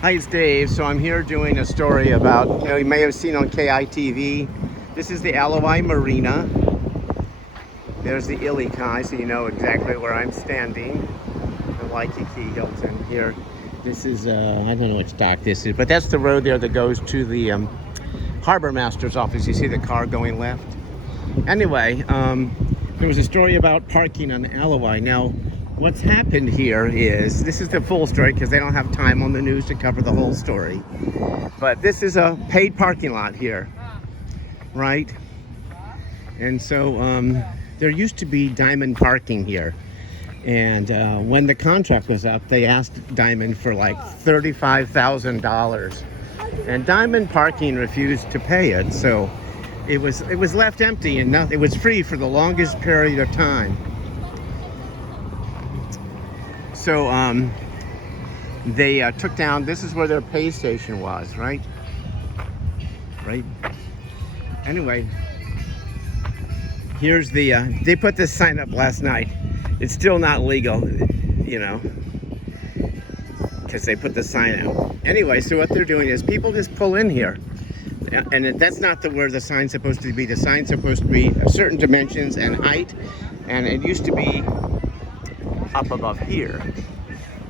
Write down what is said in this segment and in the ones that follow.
Hi, it's Dave. So I'm here doing a story about, you may have seen on KITV. This is the Alawai Marina. There's the Ilikai, so you know exactly where I'm standing. The Waikiki Hilton here. This is, I don't know which dock this is, but that's the road there that goes to the Harbor Master's office. You see the car going left. Anyway, there was a story about parking on Alawai. Now, what's happened here is, this is the full story because they don't have time on the news to cover the whole story. But this is a paid parking lot here, right? And so there used to be Diamond parking here. And when the contract was up, they asked Diamond for like $35,000. And Diamond Parking refused to pay it. So it was left empty and it was free for the longest period of time. So they took down, this is where their pay station was, right? Anyway, here's the, they put this sign up last night. It's still not legal, because they put the sign out. Anyway, so what they're doing is people just pull in here. And that's not where the sign's supposed to be. The sign's supposed to be certain dimensions and height. And it used to be up above here.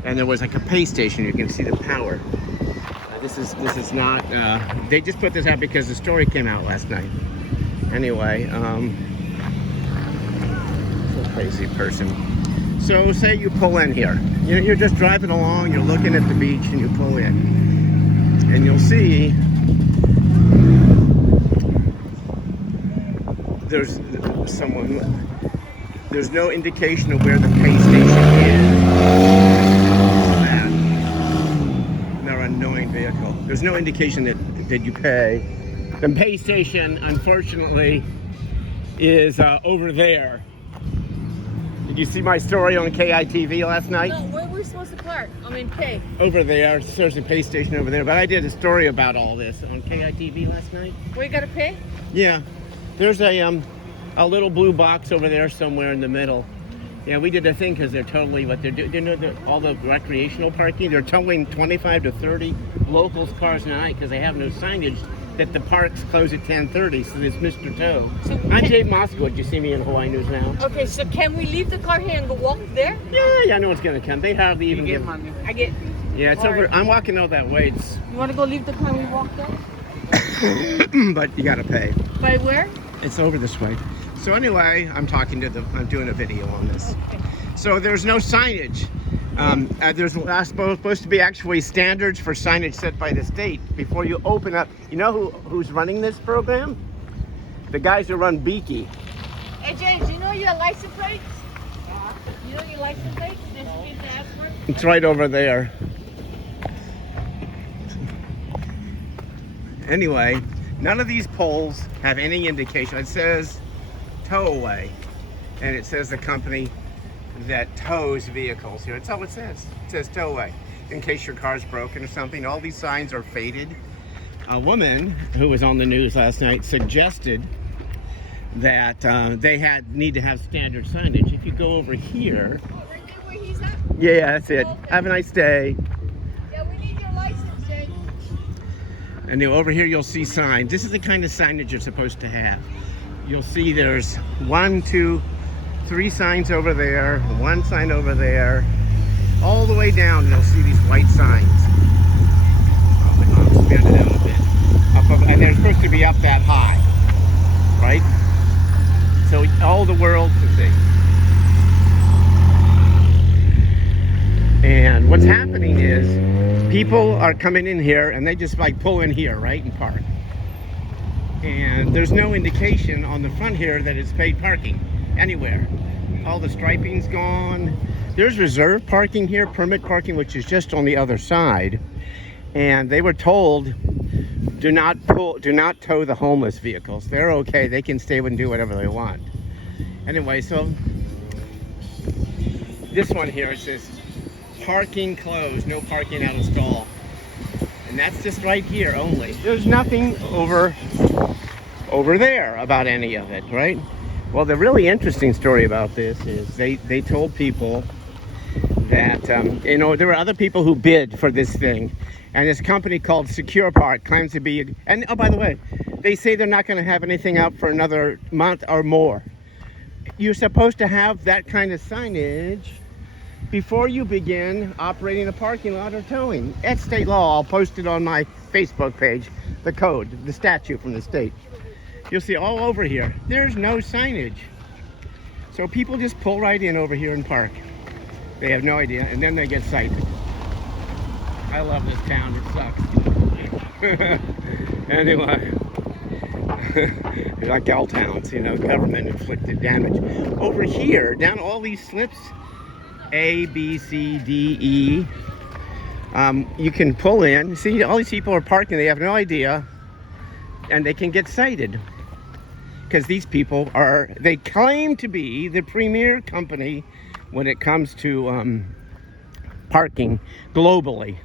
And there was like a pay station. You can see the power. This is not, they just put this out because the story came out last night. Anyway, crazy person. So say you pull in here. You're just driving along, you're looking at the beach and you pull in. And you'll see there's no indication of where the pay station is. They're an annoying vehicle. There's no indication that you pay. The pay station, unfortunately, is over there. Did you see my story on KITV last night? No, where we're supposed to park? Pay. Over there. There's a pay station over there. But I did a story about all this on KITV last night. Where you gotta pay? Yeah. There's a little blue box over there somewhere in the middle. Yeah, we did a thing because they're totally what they're doing. All the recreational parking, they're towing 25 to 30 locals cars a night because they have no signage that the parks close at 10:30. So it's Mr. Tow. So I'm Dave Moskowitz. You see me in Hawaii News Now. Okay, so can we leave the car here and go walk there? Yeah, I know it's gonna come. They hardly even get money. I get. Yeah, it's over. Right. I'm walking out that way. You want to go leave the car and we walk there? But you gotta pay. By where? It's over this way. So anyway, I'm doing a video on this. Okay. So there's no signage. There's supposed to be actually standards for signage set by the state before you open up. You know who's running this program? The guys who run Beaky. Hey James, you know your license plates? You know your license plates? It's right over there. Anyway, none of these poles have any indication. It says tow away, and it says the company that tows vehicles here. That's all it says. It says tow away, in case your car's broken or something. All these signs are faded. A woman who was on the news last night suggested that they need to have standard signage. If you go over here, Where he's at? yeah, that's it. Okay. Have a nice day. Yeah, we need your license, James. And then over here you'll see signs. This is the kind of signage you're supposed to have. You'll see there's 1, 2, 3 signs over there, 1 sign over there. All the way down you'll see these white signs. I'll expand it out a bit. And they're supposed to be up that high, right? So all the world can see. And what's happening is people are coming in here and they just like pull in here, right, and park. And there's no indication on the front here that it's paid parking anywhere. All the striping's gone. There's reserve parking here, permit parking, which is just on the other side. And they were told, do not tow the homeless vehicles. They're okay. They can stay and do whatever they want. Anyway, so this one here, it says parking closed, no parking out of stall. And that's just right here only. There's nothing over there about any of it, right? Well, the really interesting story about this is they told people that there were other people who bid for this thing, and this company called Secure Park claims to be. And oh, by the way, they say they're not going to have anything up for another month or more. You're supposed to have that kind of signage before you begin operating a parking lot or towing. That's state law. I'll post it on my Facebook page, the code, the statute from the state. You'll see all over here, there's no signage. So people just pull right in over here and park. They have no idea, and then they get cited. I love this town, it sucks. Anyway, like all towns, government inflicted damage. Over here, down all these slips, A, B, C, D, E, you can pull in. See, all these people are parking, they have no idea, and they can get cited. Because these people they claim to be the premier company when it comes to parking globally.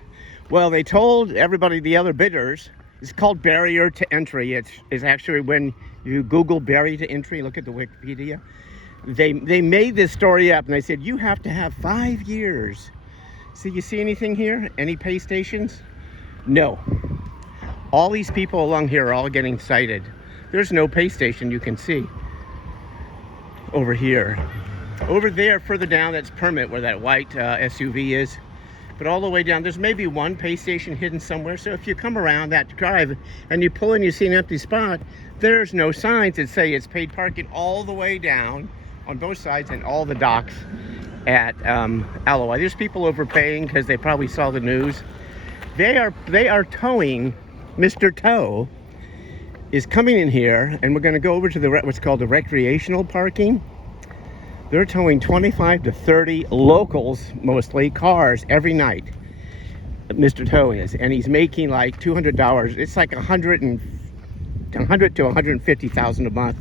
Well, they told everybody, the other bidders, it's called barrier to entry. It's actually when you Google barrier to entry, look at the Wikipedia. They made this story up and they said, you have to have 5 years. See, you see anything here? Any pay stations? No. All these people along here are all getting cited. There's no pay station you can see over here. Over there, further down, that's permit where that white SUV is. But all the way down, there's maybe one pay station hidden somewhere. So if you come around that drive and you pull in, you see an empty spot, there's no signs that say it's paid parking all the way down on both sides and all the docks at Alloy. There's people overpaying because they probably saw the news. They are towing. Mr. Tow is coming in here, and we're going to go over to what's called the recreational parking. They're towing 25 to 30 locals, mostly cars, every night. Mr. Tow is, and he's making like $200. It's like 100 to 150,000 a month.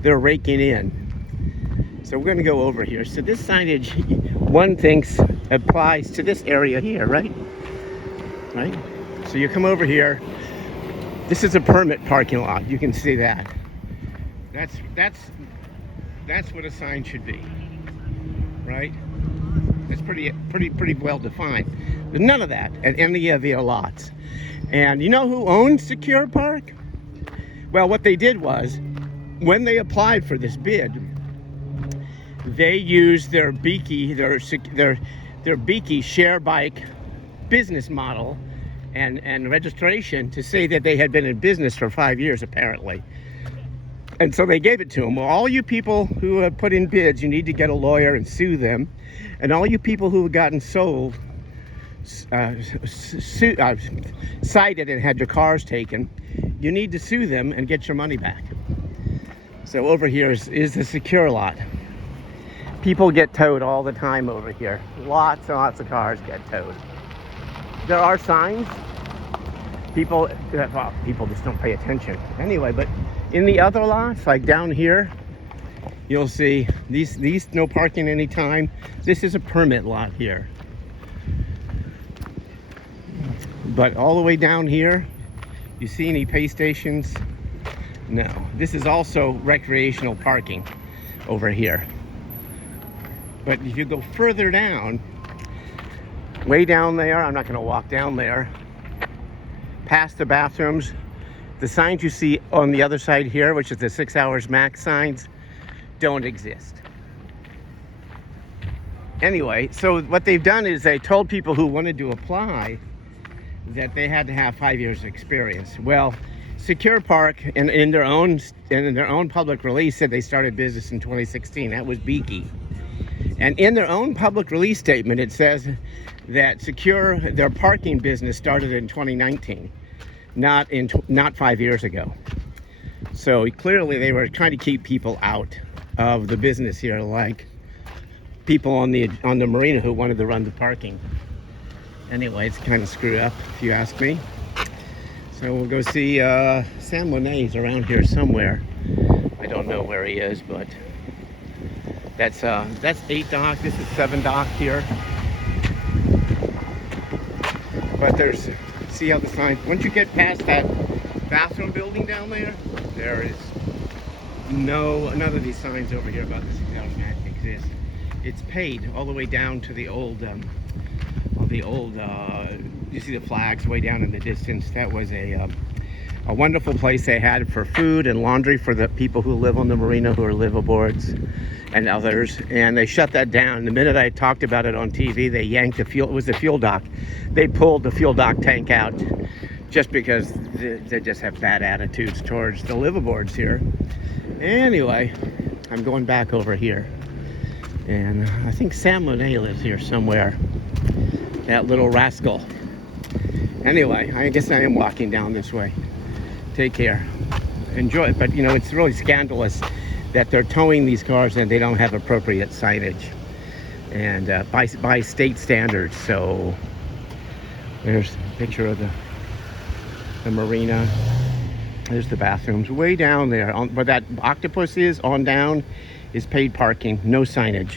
They're raking in. So we're going to go over here. So this signage, one thinks applies to this area here, right? Right. So you come over here. This is a permit parking lot. You can see that. That's what a sign should be, right? It's pretty well defined. There's none of that at any of the lots. And you know who owns Secure Park? Well, what they did was, when they applied for this bid, they used their Beaky share bike business model and registration to say that they had been in business for 5 years, apparently. And so they gave it to them. Well, all you people who have put in bids, you need to get a lawyer and sue them. And all you people who have gotten sold, cited and had your cars taken, you need to sue them and get your money back. So over here is the secure lot. People get towed all the time over here. Lots and lots of cars get towed. There are signs. People just don't pay attention. Anyway, but in the other lots, like down here, you'll see these no parking anytime. This is a permit lot here. But all the way down here, you see any pay stations? No. This is also recreational parking over here. But if you go further down, way down there, I'm not going to walk down there, past the bathrooms, the signs you see on the other side here, which is the 6 hours max signs, don't exist. Anyway, so what they've done is they told people who wanted to apply that they had to have 5 years experience. Well, Secure Park in their own public release said they started business in 2016. That was Beaky. And in their own public release statement, it says that their parking business started in 2019, not 5 years ago. So clearly they were trying to keep people out of the business here, like people on the marina who wanted to run the parking. Anyway, it's kind of screwed up, if you ask me. So we'll go see Sam Monet's around here somewhere. I don't know where he is, but that's 8 dock. This is 7 dock here. But see how the sign, once you get past that bathroom building down there is none of these signs over here about the 6 hours max exist. it's paid all the way down to the old, you see the flags way down in the distance. That was a wonderful place they had for food and laundry for the people who live on the marina, who are liveaboards and others. And they shut that down. The minute I talked about it on TV, they yanked the fuel. It was the fuel dock. They pulled the fuel dock tank out just because they just have bad attitudes towards the liveaboards here. Anyway, I'm going back over here. And I think Sam Monet lives here somewhere. That little rascal. Anyway, I guess I am walking down this way. Take care. Enjoy it. But you know, it's really scandalous that they're towing these cars and they don't have appropriate signage and by state standards. So there's a picture of the marina. There's the bathrooms way down there. Where that octopus is on down is paid parking, no signage.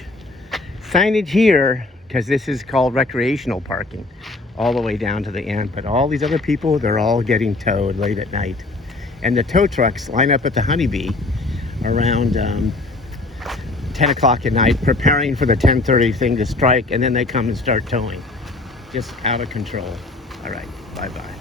Signage here, because this is called recreational parking, all the way down to the end. But all these other people, they're all getting towed late at night. And the tow trucks line up at the Honeybee around 10 o'clock at night, preparing for the 10:30 thing to strike, and then they come and start towing. Just out of control. All right, bye-bye.